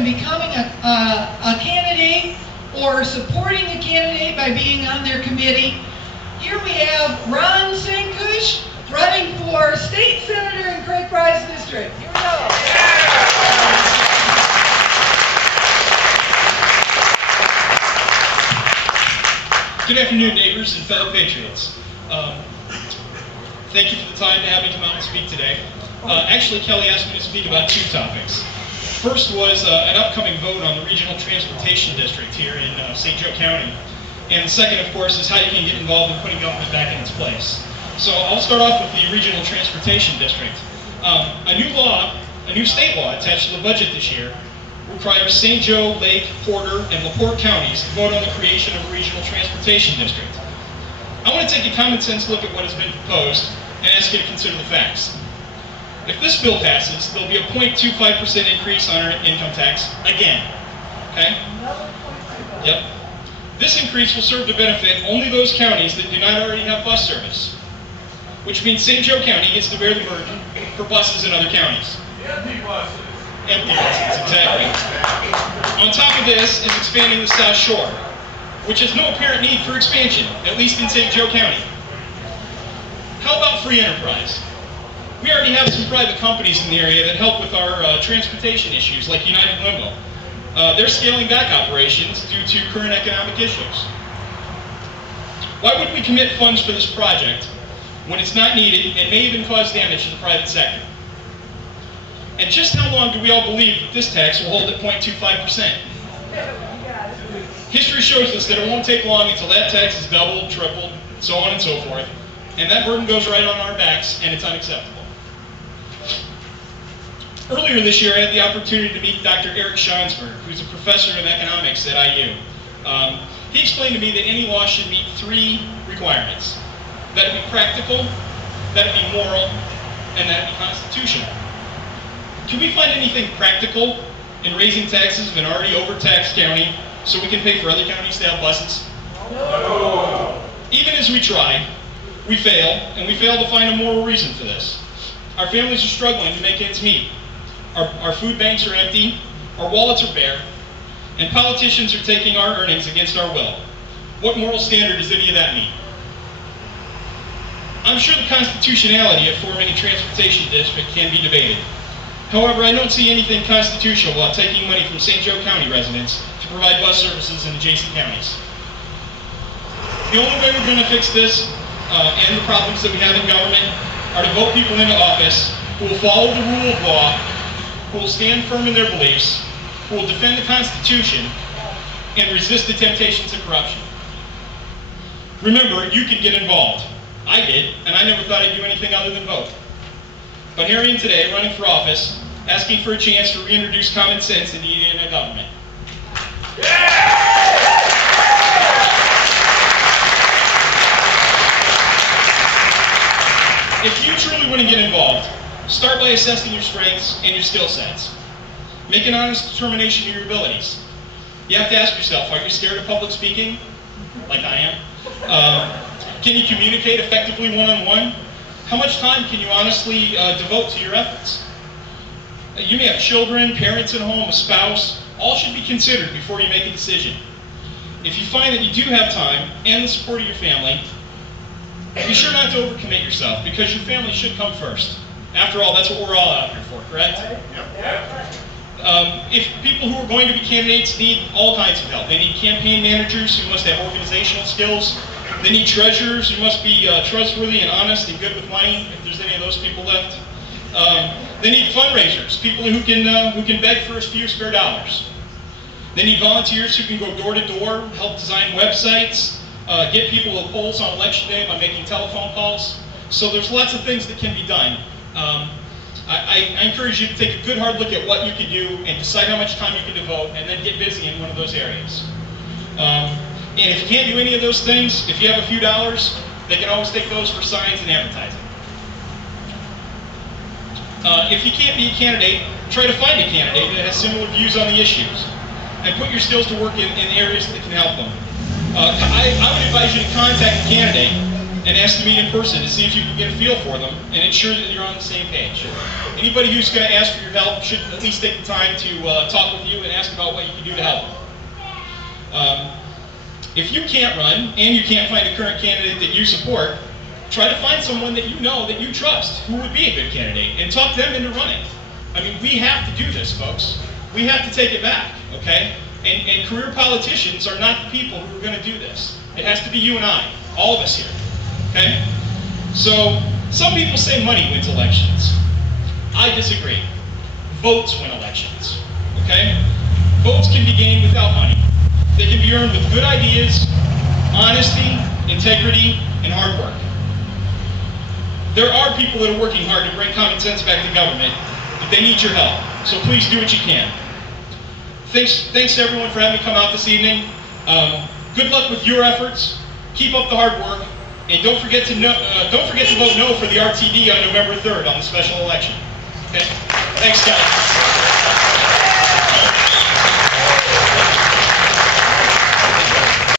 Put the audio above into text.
and becoming a candidate or supporting a candidate by being on their committee. Here we have Ron Cenkush running for state senator in Craig Price District. Here we go. Good afternoon, neighbors and fellow patriots. Thank you for the time to have me come out and speak today. Actually, Kelly asked me to speak about two topics. First was an upcoming vote on the Regional Transportation District here in St. Joe County. And the second, of course, is how you can get involved in putting government back in its place. So I'll start off with the Regional Transportation District. A new state law attached to the budget this year requires St. Joe, Lake, Porter, and LaPorte counties to vote on the creation of a Regional Transportation District. I want to take a common sense look at what has been proposed and ask you to consider the facts. If this bill passes, there'll be a 0.25% increase on our income tax again. Okay? Yep. This increase will serve to benefit only those counties that do not already have bus service, which means St. Joe County gets to bear the burden for buses in other counties. Empty buses. Empty buses, exactly. On top of this is expanding the South Shore, which has no apparent need for expansion, at least in St. Joe County. How about free enterprise? We already have some private companies in the area that help with our transportation issues, like United Limo. They're scaling back operations due to current economic issues. Why would we commit funds for this project when it's not needed and may even cause damage to the private sector? And just how long do we all believe that this tax will hold at 0.25%? History shows us that it won't take long until that tax is doubled, tripled, so on and so forth, and that burden goes right on our backs, and it's unacceptable. Earlier this year, I had the opportunity to meet Dr. Eric Schonsberg, who's a professor of economics at IU. He explained to me that any law should meet three requirements: that it be practical, that it be moral, and that it be constitutional. Can we find anything practical in raising taxes of an already overtaxed county so we can pay for other counties to have buses? No. Even as we try, we fail, and we fail to find a moral reason for this. Our families are struggling to make ends meet. Our food banks are empty, our wallets are bare, and politicians are taking our earnings against our will. What moral standard does any of that mean? I'm sure the constitutionality of forming a transportation district can be debated. However, I don't see anything constitutional about taking money from St. Joe County residents to provide bus services in adjacent counties. The only way we're going to fix this and the problems that we have in government are to vote people into office who will follow the rule of law, who will stand firm in their beliefs, who will defend the Constitution, and resist the temptations of corruption. Remember, you can get involved. I did, and I never thought I'd do anything other than vote. But here I am today, running for office, asking for a chance to reintroduce common sense into Indiana government. If you truly want to get involved, start by assessing your strengths and your skill sets. Make an honest determination of your abilities. You have to ask yourself, are you scared of public speaking? Like I am. Can you communicate effectively one-on-one? How much time can you honestly devote to your efforts? You may have children, parents at home, a spouse. All should be considered before you make a decision. If you find that you do have time and the support of your family, be sure not to overcommit yourself, because your family should come first. After all, that's what we're all out here for, correct? Yep. If people who are going to be candidates need all kinds of help. They need campaign managers who must have organizational skills. They need treasurers who must be trustworthy and honest and good with money, if there's any of those people left. They need fundraisers, people who can beg for a few spare dollars. They need volunteers who can go door to door, help design websites, get people to the polls on election day by making telephone calls. So there's lots of things that can be done. I encourage you to take a good hard look at what you can do and decide how much time you can devote, and then get busy in one of those areas. And if you can't do any of those things, if you have a few dollars, they can always take those for signs and advertising. If you can't be a candidate, try to find a candidate that has similar views on the issues, and put your skills to work in areas that can help them. I would advise you to contact a candidate and ask to meet in person to see if you can get a feel for them and ensure that you're on the same page. Anybody who's going to ask for your help should at least take the time to talk with you and ask about what you can do to help. If you can't run and you can't find a current candidate that you support, try to find someone that you know, that you trust, who would be a good candidate, and talk them into running. I mean, we have to do this, folks. We have to take it back, okay? And career politicians are not the people who are going to do this. It has to be you and I, all of us here, okay? So, some people say money wins elections. I disagree. Votes win elections, okay? Votes can be gained without money. They can be earned with good ideas, honesty, integrity, and hard work. There are people that are working hard to bring common sense back to government, but they need your help. So please do what you can. Thanks to everyone for having me come out this evening. Good luck with your efforts. Keep up the hard work, and don't forget to vote no for the RTD on November 3rd on the special election. Okay? Thanks, guys.